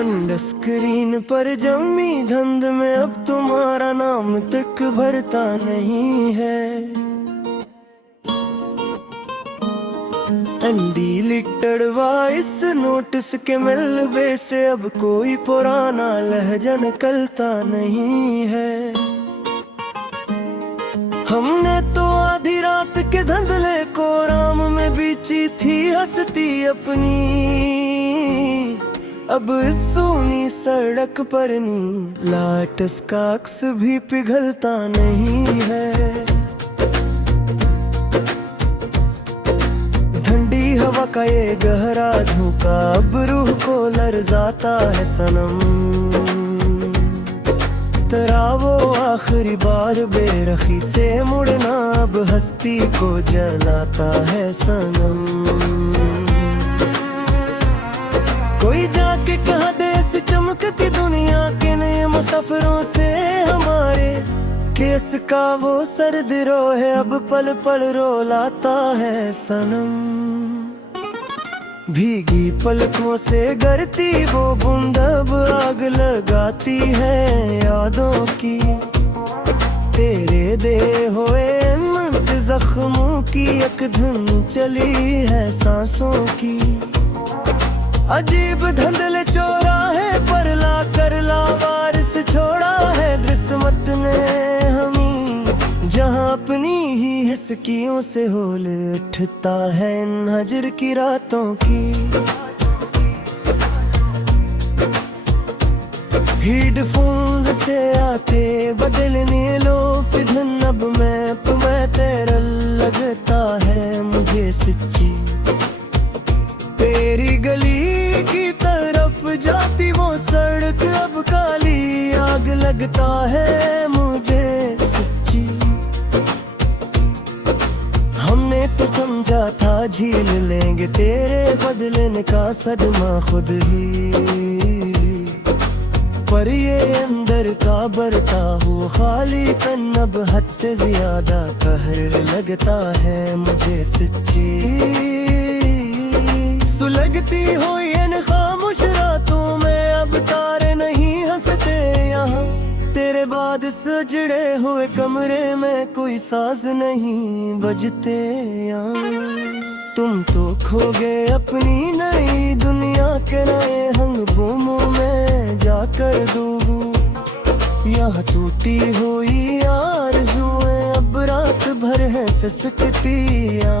Wonder screen पर जमी धंध में अब तुम्हारा नाम तक भरता नहीं है। अनडिलीटेड वॉइस नोटिस के मिलवे से अब कोई पुराना लहजा निकलता नहीं है। हमने तो आधी रात के धंधले को राम में बीची थी हंसती अपनी, अब सूनी सड़क पर नी लाटस का अक्स भी पिघलता नहीं है। ठंडी हवा का ये गहरा झोंका अब रूह को लरजाता है सनम, तेरा वो आखिरी बार बेरखी से मुड़ना अब हस्ती को जलाता है सनम। कोई जाके कहा दे इस चमकती दुनिया के नए मुसाफिरों से हमारे, केस का वो सर्द रोहे अब पल पल रोलाता है सनम। भीगी पलकों से गरती वो बूंद अब आग लगाती है यादों की, तेरे दे हुए जख्मों की एक धुन चली है सांसों की। अजीब धंधले चौराहे पर ला कर लावारिस छोड़ा है किस्मत ने हमी, जहाँ अपनी ही हिस्कियों से होल उठता है इन हजर की रातों की। हेडफोन्स से आते बदलने लो फिर अब मैप में तेरा लगता है मुझे सच्ची, तेरी गली की तरफ जाती वो सड़क अब काली आग लगता है मुझे सच्ची। हमने तो समझा था झील लेंगे तेरे बदलने का सदमा खुद ही, पर ये अंदर का बरता हुआ खालीपन अब हद से ज्यादा कहर लगता है मुझे सच्ची। सुलगती हो इन खामोश रातों में अब तारे नहीं हंसते यहाँ, तेरे बाद सजड़े हुए कमरे में कोई साज नहीं बजते यहाँ। तुम तो खो गए अपनी नई दुनिया के नए हंगोमों में जाकर डूबूं, यहाँ टूटी हुई आरज़ुएं अब रात भर है सिसकतियाँ।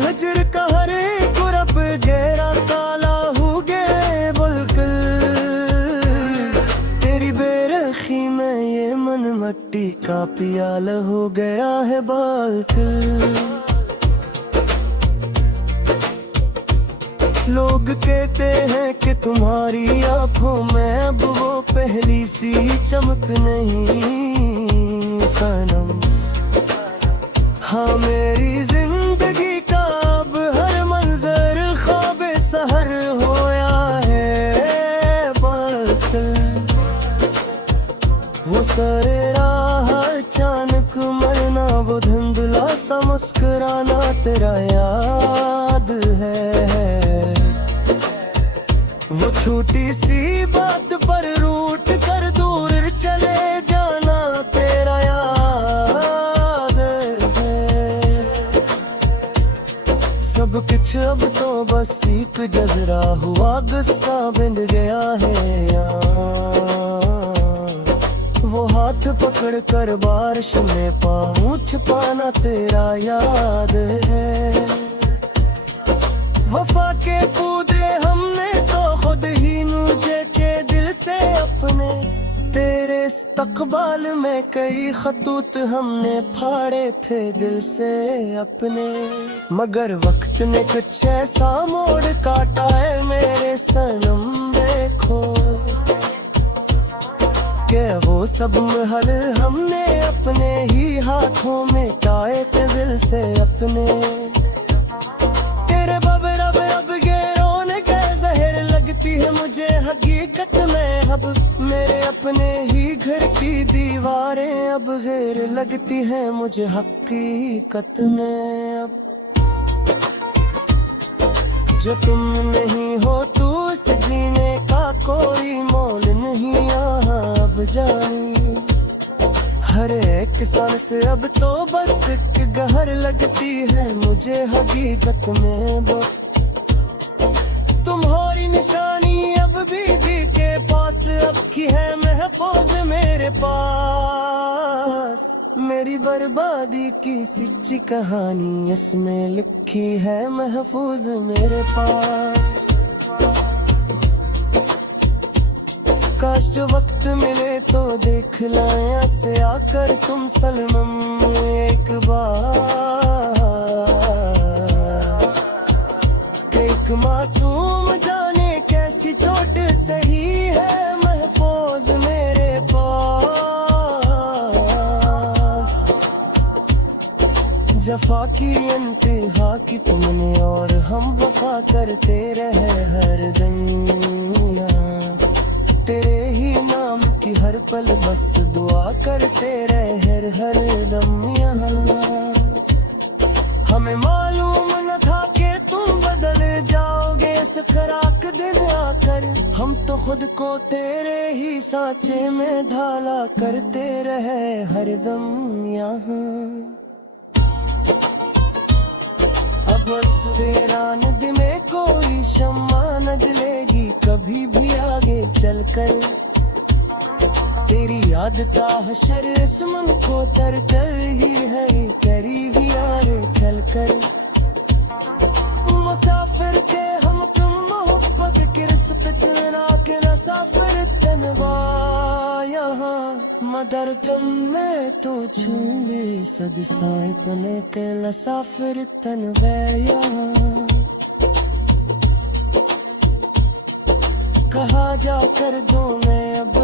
हजर का हर एक रब गहरा काला हो गए बुलकुल, तेरी बेरखी में ये मन मट्टी का पियाला हो गया है बालकुल। लोग कहते हैं कि तुम्हारी आंखों में अब वो पहली सी चमक नहीं सनम, हाँ मेरी जिंदगी सहर होया है बातल, वो सरे राह अचानक मरना वो धुंधला सा मुस्कुराना तेरा याद है। वो छोटी सी बात पर रूठ कर दूर चले जाना तेरा याद है। सब कुछ अब तो बस एक जजरा हुआ गुस्सा बिन गया है यहाँ, वो हाथ पकड़ कर बारिश में पाँव छुपाना तेरा याद है। वफा के कूदे हमने तो खुद ही नूजे के दिल से अपने, तेरे इस्तकबाल में कई खतूत हमने फाड़े थे दिल से अपने, मगर वक्त ने कुछ ऐसा मोड़ काटा है मेरे सनम देखो, के वो सब महल हमने अपने ही हाथों में टाए थे दिल से अपने। तेरे बब रब रब गैरों ने गए जहर लगती है मुझे हकीकत में अब, मेरे अपने ही घर की दीवारें अब गैर लगती हैं मुझे हकीकत में अब। जो तुम नहीं हो तो इस जीने का कोई मोल नहीं यहाँ अब जानी। हर एक सांस अब तो बस एक गहर लगती है मुझे हकीकत में वो तुम्हारी निशानी अब भी के पास अब की है महफूज मेरे पास। मेरी बर्बादी की सच्ची कहानी इसमें लिखी है महफूज मेरे पास। काश जो वक्त मिले तो देख लाया से आकर तुम सनम एक बार। एक मासूम जाने कैसी चोट सही है महफूज मेरे पास। जफा की इंतहा की तुमने और हम वफा करते रहे हर दिन। तेरे ही नाम की हर पल बस दुआ करते रहे हर दम यहाँ। हमें मालूम न था कि तुम बदल जाओगे इस खराक दिन आकर। हम तो खुद को तेरे ही सांचे में ढाला करते रहे हर दम यहाँ। अब उस वीरान दिन में कोई शम्मा न जलेगी कभी भी आगे चलकर। तेरी याद ताहशर इस मन को तर कर ही है तेरी ही आगे चलकर। मुसाफिर के हम तुम मोहब्बत की रिश्ते के मुसाफिर तनवा यहाँ। मदर तुमने तो छूंगे सदिसाए पने के मुसाफिर तनवा यहाँ। कहा जा कर दो मैं अब